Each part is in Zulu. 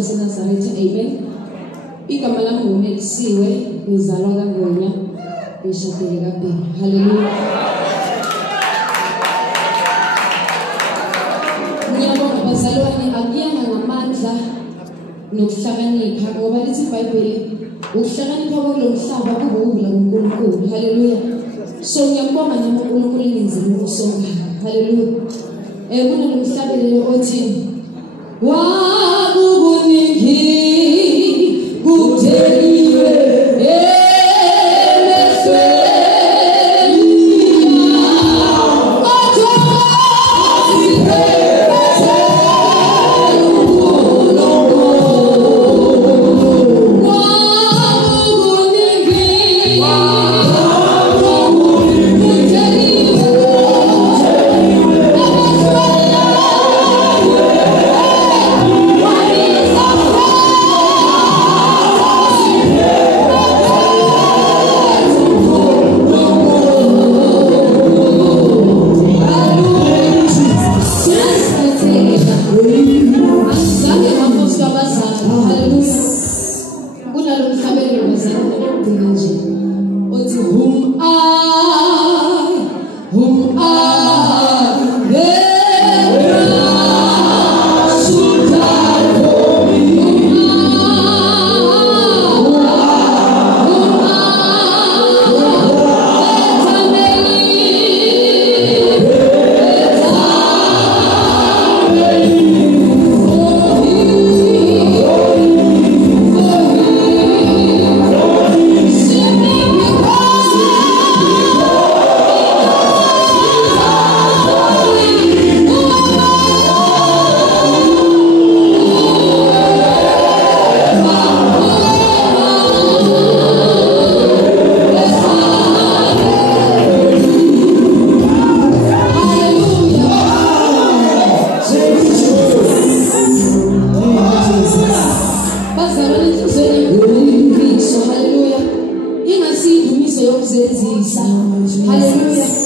waseNazaretha. Amen. Igama lami nguNelisiwe, ngizalwa kaNgonya, ngishadile kaBheki. Hallelujah. Ngiyabonga bazalwane, akuyanga ngamandla nokuhlakanipha ngoba lithi iBhayibheli ukuhlakanipha kulo mhlaba kubukula kuNkulunkulu. Hallelujah. So ngiyabonga nami uNkulunkulu engenzile ukusonga. Hallelujah. Kunomhlabelelo othi wakukuningi kutheliwe Hallelujah.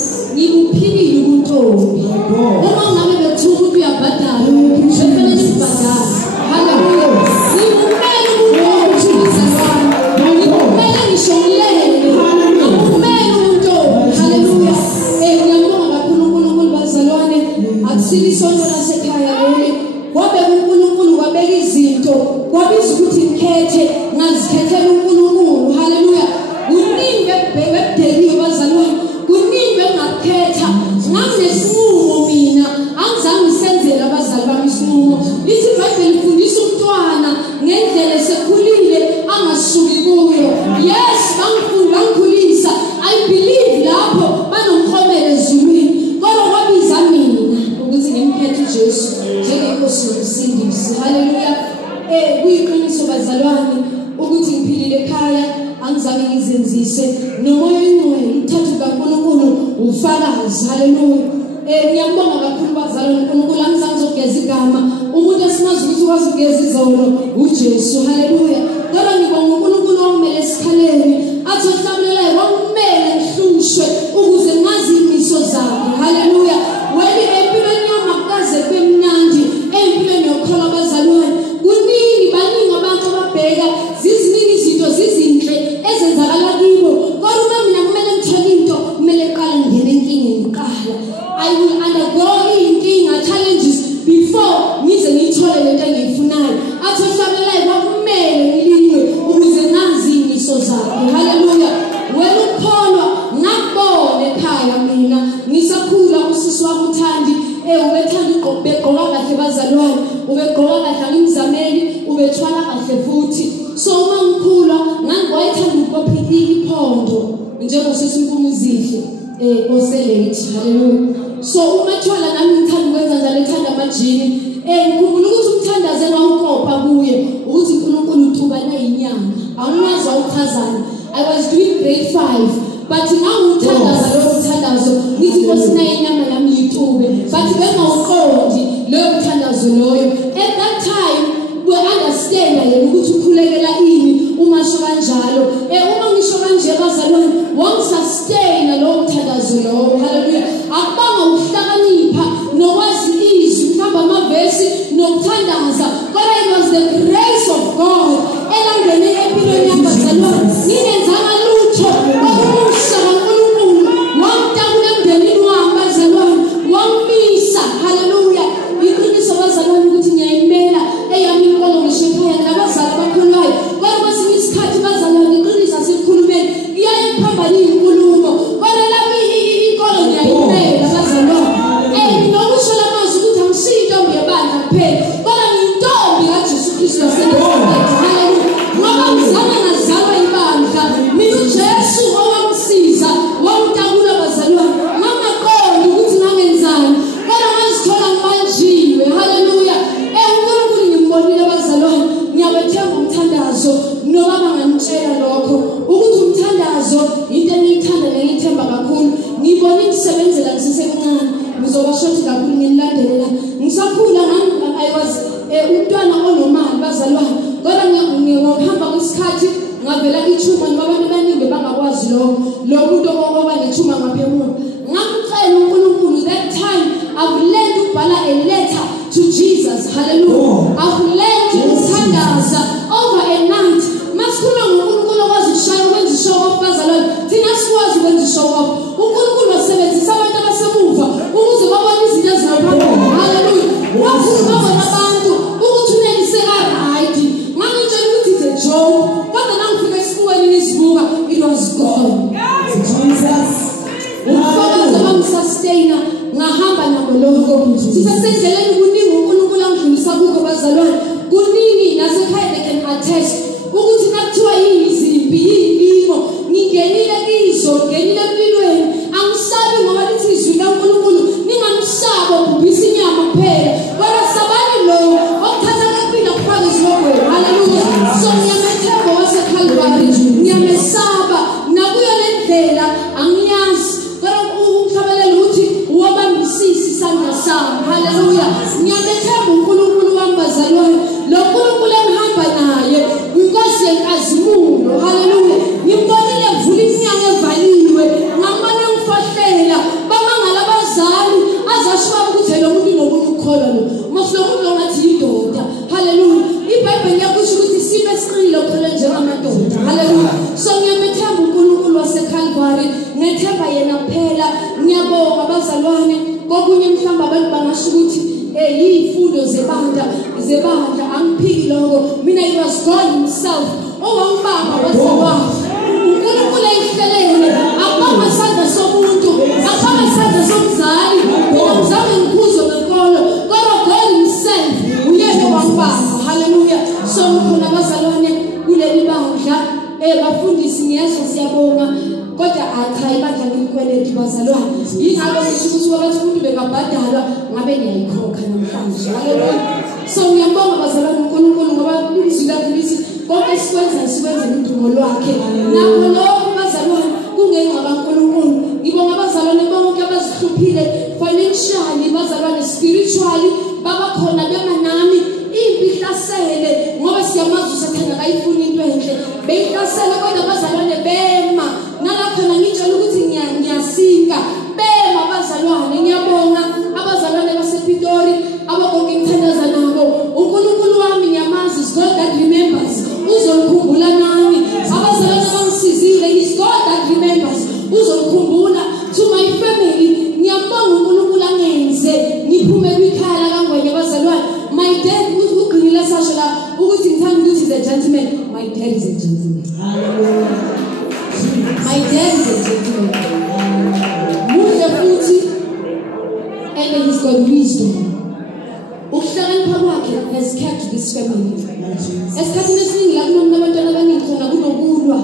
Singenzanga lutho okumusha kaNkulunkulu wamtakula emndenini wami bazalwane wamisa. Hallelujah. Iqiniso bazalwane ukuthi ngiyayimela eyami inkolo ngisho ekhaya nabazali abakholwayo. Kodwa kwesinye isikhathi bazalwane iqiniso asikhulumeni iyaye iphambane inkulumo. Kodwa lami inkolo ngiyayimela bazalwane. Nokusho lamazwi ukuthi angisiyo intombi yebandla kuphela kodwa ngiyintombi kaJesu Kristu waseNazaretha. Hallelujah. Ngoba ngizalwa ngazalwa ibandla. Mina uJesu owamsiza wamtakula bazalwane. Ngangaqondi ukuthi ngangenzani kodwa ngazithola ngibanjiwe. Hallelujah. uNkulunkulu ngimbonile bazalwane. Ngiyabethemba umthandazo noba bangangitshela lokho ukuthi umthandazo into engiyithanda nengiyithemba kakhulu. Ngibona ngisebenzela ngisesemncane ngizobashothi kakhulu nginilandelela ngisakhula ngayiwazi umntwana onomali bazalwane. Kodwa ngokuhamba kwesikhathi ngavela ithuma ngoba abantu abaningi bangakwazi lo muntu oba nethuma ngaphemula. Ngamcela uNkulunkulu that time I've learned ukubhala a letter to Jesus. Hallelujah. I've learned ukuthandaza over a night. Masikhuluma ngoNkulunkulu okwazi ukushaya ukwenza show off bazalwane. Thina sikwazi ukwenza show off. uNkulunkulu wasebenzisa abantu abasemuva ukuze babone izinto ezingaphambili. Hallelujah. Wakhuluma babona abantu ukuthi unelise right. Ngangitshela ukuthi it's a joke. Kodwa nangifika esibuweni ngisibuka it was God. Jesus. Ufakaza bamsustainer ngahamba nabo lokho. Sisasendleleni kuningi uNkulunkulu angidlulisa kukho bazalwane. Kuningi nasekhaya they can attest ukuthi nakuthiwa yiziphi yilimo ngingenile kizo ngenile empilweni angisabi ngoba lithi izwi kaNkulunkulu ningamsaba ubhubhisa inyama kuphela kodwa sabani lo okuthatha kampilo kufaka izilogweni. Hallelujah. So ngiyamethemba waseKalvari ngiyamesaba nakuyo le ndlela angiyazi kodwa umhlabelelo ukuthi wabambisisa isandla sami. Hallelujah. Ngiyamethemba uNkulunkulu wami bazalwane lo uNkulunkulu engihamba naye inkosi yenkazimulo. Hallelujah. Ngimbonile vula iminyango evaliwe ngamane ngifahlela bamangala abazali azashiwa ukuthi lo muntu ngomuntu ukholwa lo mase lo muntu ngathi yindoda. Hallelujah. iBhayibheli yakusho ukuthi sibe siqinile ukholwa njengamadoda. Hallelujah. So ngiyamethemba uNkulunkulu waseKalvari ngethemba yena kuphela. Ngiyabonga abazalwane kokunye mhlamba abantu bangasho ukuthi yifundo zebandla angiphiki lokho. Mina it was God himself owangibamba wazalwane. uNkulunkulu eyihlelele akubamba isandla somuntu akubamba isandla somzali. Mina ngizame ngikhuzo ngenkolo kodwa God himself uyena wangibamba. Hallelujah. So khona abazalwane kuleli bandla bafundisi ngiyezwa siyabonga kodwa cha ibandla ngilikweleti bazalwane. Yingakho ngisho ukuthi wabathi umuntu bekabhadalwa ngabe ngiyayikhokha namhlanje. Hallelujah. So ngiyabonga bazalwane uNkulunkulu ngoba izwi lakhe lithi konke sikwenza udumo lwakhe. Nakho lokho bazalwane kungenxa kaNkulunkulu. Ngibonga abazalwane bonke abazihluphile financially bazalwane spiritually babakhona bemanami impi ihlasele ngoba siyamazi usathanda kayifuna into enhle beyihlasele kodwa abazalwane bema nalakhona ngitshela ukuthi ngiyasinga bema abazalwane. Ngiyabonga abazalwane basePitori abakonke ngithandaza nabo. uNkulunkulu wami ngiyamazi is God that remembers. Uzokhumbula nami abazalwane bangisizile is God that remembers. Uzokhumbula to my family. Ngiyabonga uNkulunkulu angenze ngiphume kwikhaya lakangwenya abazalwane. My dad ugqinile sasho la ukuthi ngithanda ukuthi is a gentleman. My dad is a gentleman. My dad is a gentleman. Muhle futhi and he's got wisdom. Ukuhlakanipha kwakhe has kept this family. Esikhathini esiningi la kunomuntu abantwana abaningi khona kunokulwa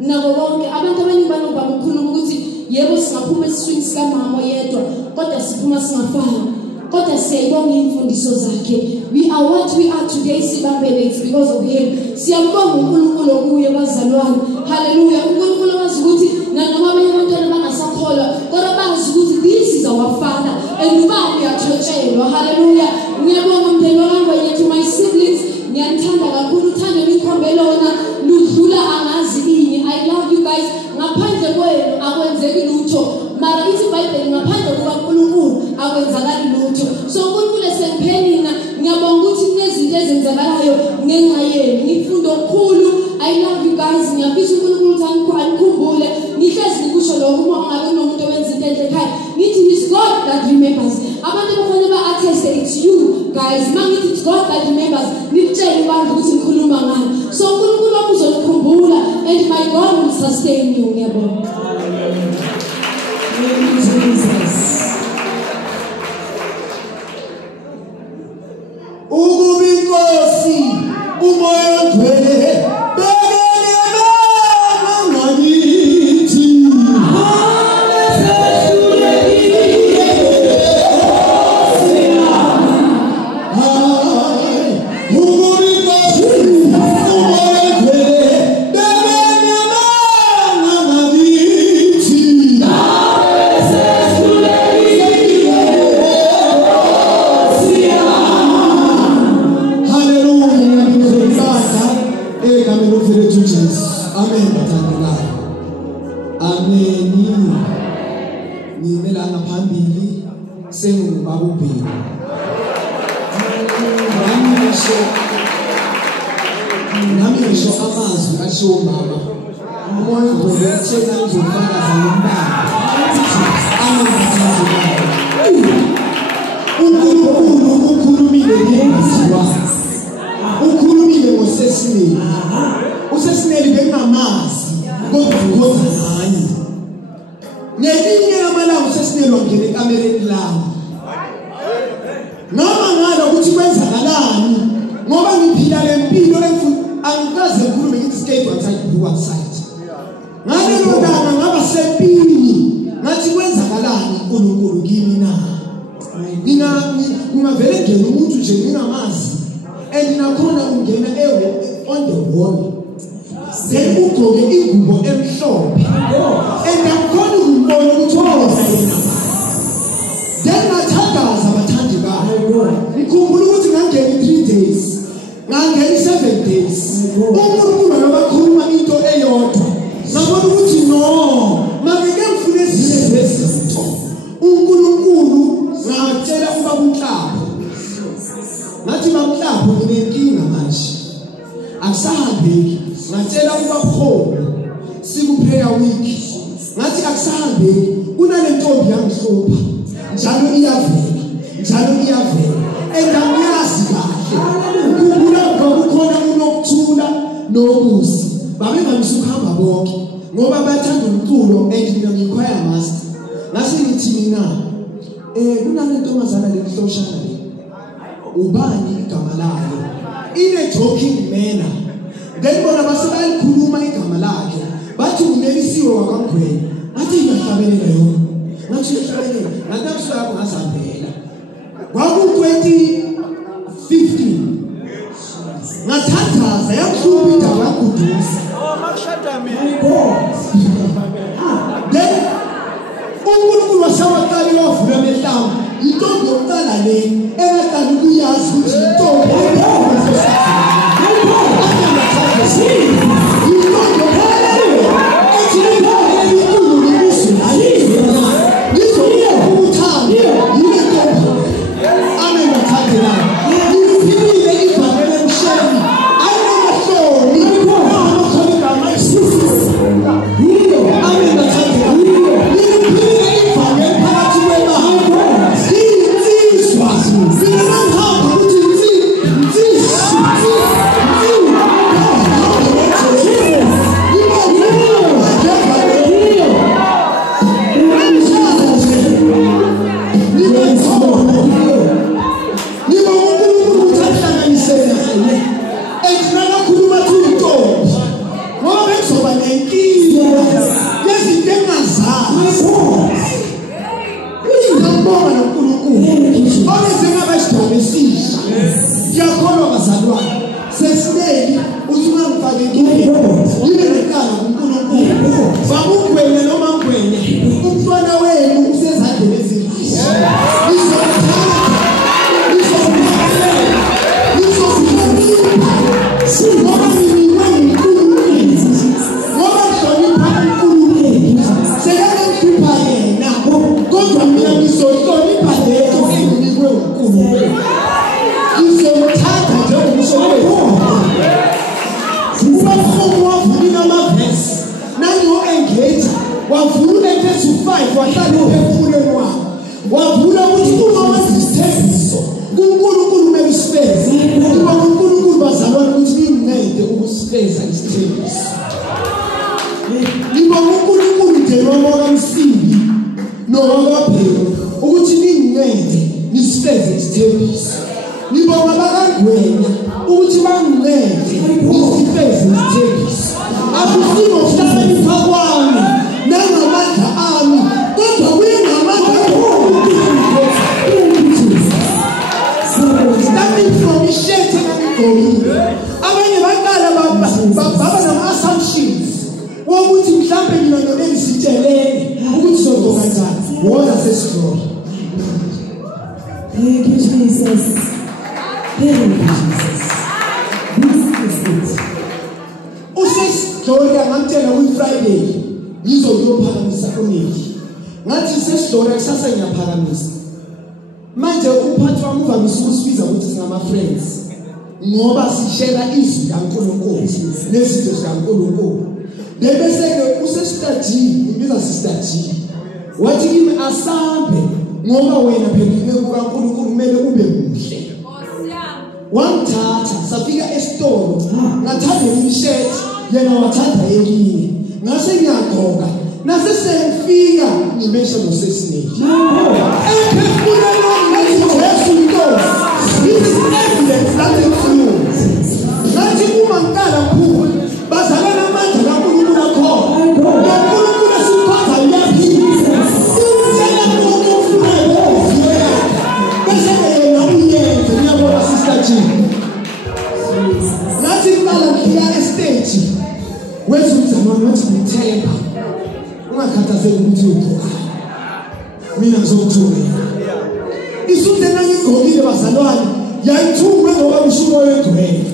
nabo bonke abantu abaningi banobaba ukukhuluma ukuthi yebo singaphuma esiswini sikamama oyedwa kodwa siphuma singafana. Kodwa siyayibonga imfundiso zakhe. We are what we are today sibambele it's because of him. Siyabonga uNkulunkulu okuye bazalwane. Hallelujah. uNkulunkulu wazi ukuthi nanoma abanye abantwana bangasakholwa kodwa bazi ukuthi this is our father and uba uyathotshelwa. Hallelujah. Ngiyabonga mndeni wakangwenya to my siblings. Ngiyanthanda kakhulu uthando nikhombe lona ludlula angazi ini. I love you guys. Ngaphandle kwenu akwenzeki lutho. Mara ithi iBhayibheli ngaphandle kukaNkulunkulu akwenzakali lutho. So uNkulunkulu esemphenina ngiyabonga ukuthi kunezinto ezenzakalayo ngenxa yenu. Ngifundo okukhulu. I love you guys ngiyafisa uNkulunkulu ukuthi angikhumbule ngihlezi ngikusho lokho uma ngabe kunomuntu owenza into enhle ekhaya ngithi it's God that remembers abantu kufanele ba-attest it's you guys mangithi it's God that remembers nikutshele abantu ukuthi ngikhuluma ngani so uNkulunkulu wami uzonikhumbula and my God will sustain you ngiyabonga Jesus ukuba inkosi umoya ongcwele ukhulumile ngosesineli usesineli bengamazi kodwa hayi nelinye amalanga usesineli wangena ekamereni lawo noma ngalo ukuthi kwenzakalani ngoba ngiphila lempilo angikaze ngikhulume ngithi skate one side ngabe lodana ngaba sepini ngathi kwenzakalani uNkulunkulu kimi na ngingavele ngene umuntu nje ngingamazi and nakhona ungena on the wall then ugqoke ingubo emhlophe and nakhona umbona ukuthi then bathandaza abathandi bayo ngikhumbula ukuthi ngangena 3 days ngangena 7 days uNkulunkulu ngabakhuluma into eyodwa ngabona ukuthi no makeke ngifune ezinye zezinto uNkulunkulu ngacela ubaba uNhlapho ngathi bamhlapho nginenkinga manje akusahambeki ngacela ubaba Khona sikupheka week ngathi akusahambeki kunalentombi yangihlupha njalo iyavela endamuyazi kahle ukubula ngokukhona unokuthula nobusi babevamisa ukuhamba bonke ngoba bathanda umculo and mina ngiyichoir master ngase ngithi mina kunanentombazana lenhloshana le ubani igama layo ine talking manner then bona basebayikhuluma igama lakhe bathi unelisiwe wakangwenya ngathi ngiyahlabelela yona ngathi ngiyahlabelela ngathi lapho ngasambela kwaku 2015 ngathandaza yakuhlupha indaba yakuduza then uNkulunkulu wasawaqala wavula amehlo intombi yokuqala le ekade ukuyazi ukuthi intombi Uba wahlala ephefumulweni wakho wavula ukuthi uma wazisithembiso kuNkulunkulu kumele usifeze ngoba uNkulunkulu bazalwane ukuthi nincede ukusifeza isithembiso. Niba uNkulunkulu nje noma kaMsimbi noma kaBhelu ukuthi nincede nisifeze isithembiso. Niba ngabakangwenya ukuthi bangincede nisifeze isithembiso. Akusingo kuhlala niphakwami nangamandla ami kodwa kuyengamandla starting from ishete ngigqokile. Abanye baqala baba nama-assumptions wokuthi mhlawumbe mina noneni sitshelene ukuthi sogqoka kanjani. Woza sesidlula. Thank you, Jesus. Thank you, Jesus. This is it. Usesidlula ngamtshela kwi-Friday ngizokuyophakamisa uNiki. Ngathi sesidlula kusasa ngiyaphakamisa. Manje umphathi wami uvamise ukusibiza ukuthi singama-friends ngoba sishela izwi kaNkulunkulu nezinto zikaNkulunkulu. Bese-ke usesitadini ngibiza sisitadini wathi kimi asambe ngoba wena phela kukaNkulunkulu kumele ube muhle. Wangithatha safika esitolo ngathanda imshethi yena wathanda elinye ngase ngiyagqoka nasesefika ngimesha nosesineki ephefumulweni wami Jesu Nkosi. This is evidence that it's true. Ngathi uma ngicala kuphuma bazalana amandla kaNkulunkulu akhona uNkulunkulu esikhonza uyaphila sitshela umuntu bese yena uyenze. Ngiyabona sister Jini ngathi ngicala ngifika estage wethu umzamane wathi ngithemba ungakhathazeki ukuthi ugqoka mina ngizokuthola isunde ngigqokile bazalwane yayithungwe ngoba ushumo wegcwele.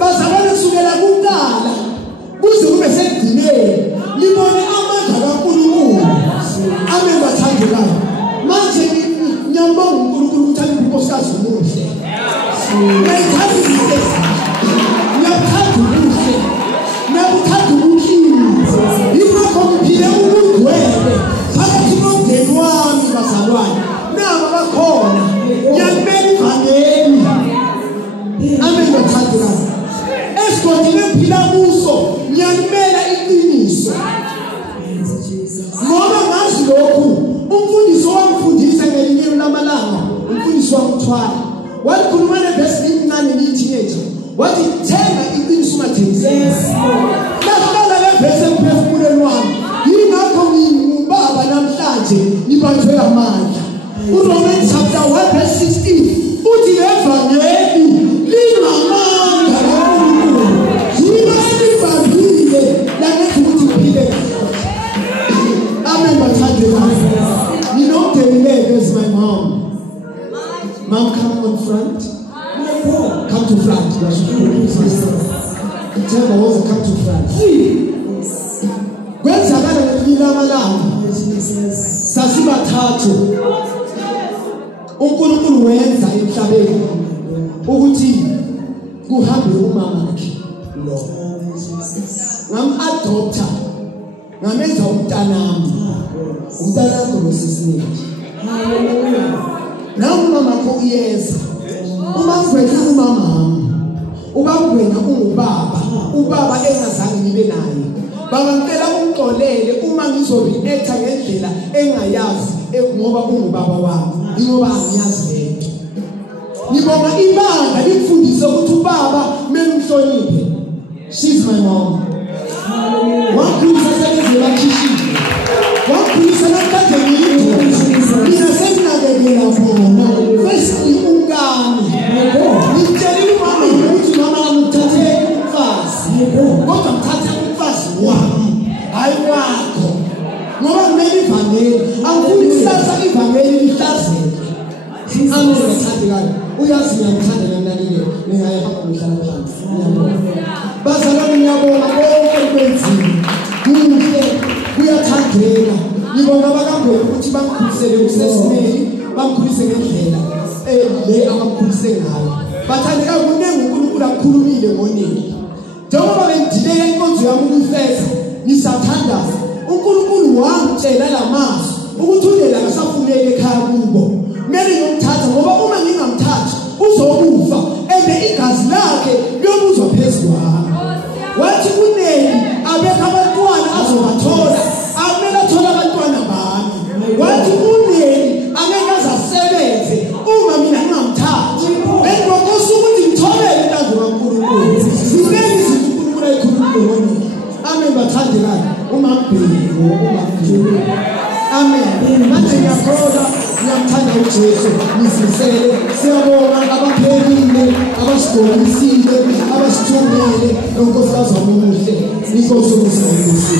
Bazalwane kusukela kuqala kuze kube sekugcineni libone amandla kaNkulunkulu amebathandekayo. Manje ngiyambonga uNkulunkulu ukuthi unkosikazi umuhle. Ngiyayithanda ubuhle, ngiyawuthanda ubuhlini. Yingakho ngiphile ubugcwele phakathi komndeni wami bazalwane. Nabo bakhona ngiyamela ivangeli amebathandekayo. Esigodini engiphila kuso ngiyalimela iqiniso ngoba ngazi lokhu. Umfundisi wangifundisa ngelinye lamalanga, umfundisi wangithwala wakhuluma nevesi elincane liyi-teenager wathi thenga iqiniso ungathengisisi. Laqala le vesi emphefumulweni wami. Yingakho ngingubaba namhlanje nibanjwe amandla. uRomans chapter 1 verse 16 uthi evangeli lingamandla kaNkulunkulu. Yibani langenza ukuthi uphile. Amen bathandekayo. You know David is my mom. Mom, come on front. Come to front. Tell my wife come to front. Kwenzakala ngelinye amalanga sasibathathu uNkulunkulu wenza emhlabeni ukuthi kuhambe umamakhe lo ngam-adopta ngamenza umntanami nosesineki. Nawe umamakho uyeza umangwenya umamami ubangwenya ungubaba ubaba engazange nibe naye. Bangicela ungixolele uma ngizoreacta ngendlela engayazi ngoba ungubaba wami ngoba angiyazi lento. Ngibonga ibanga limfundise ukuthi ubaba kumele umhloniphe. She's my mom. Wakhulisa sekenzela khishini. Wakhulisa namhlanje ngiyipho. Mina senginakekela khona. First umngane. Ngitshela umama ukuthi mama ngithathe umfazi. Kodwa ngithathe umfazi wami. Hayi wakho. Ngoba kumele ivangeli. Angifuni kusasa ivangeli lihlazeke. Amen bathandekayo. Uyazi ngiyamthanda namnanike. Ngiyahamba ngihlala phansi. Ngiyabonga. Bazalwane ngiyabonga konke kwenzile. Kuhle kuyathandeka. Ngibonga abakangwenya ukuthi bangikhulisele kusesimeni, bangikhulise ngendlela le abamkhulise ngayo. Bathandeka kunengi uNkulunkulu akukhulumile ngonini. Njengoba bengidilela inkonzo yami ukufeza, ngisathandaza. uNkulunkulu wangitshela lamazwi ukuthi uNeli akasafuneki ekhaya kubo. Kumele ngimthatha ngoba uma ngingamthathi uzokufa ende igazi lakhe liyobuzwa phezulu kwami. Wathi uNeli abekho abantwana azobathola, amele athola abantwana bami. Wathi uNeli angeke azasebenze uma mina ngingamthathi. Bengokusuka ukuthi ngithobele intango kaNkulunkulu. Zibeke izinto uNkulunkulu ayikhuluma ngoni. Amen bathandekayo umambheki umambheki. Amen. Manje ngiyakholwa ngiyamthanda uJesu ngisisele siyabonga abaphelile abasigolisile abasithumele nonkosikazi omuhle inkosi yomsebenzi.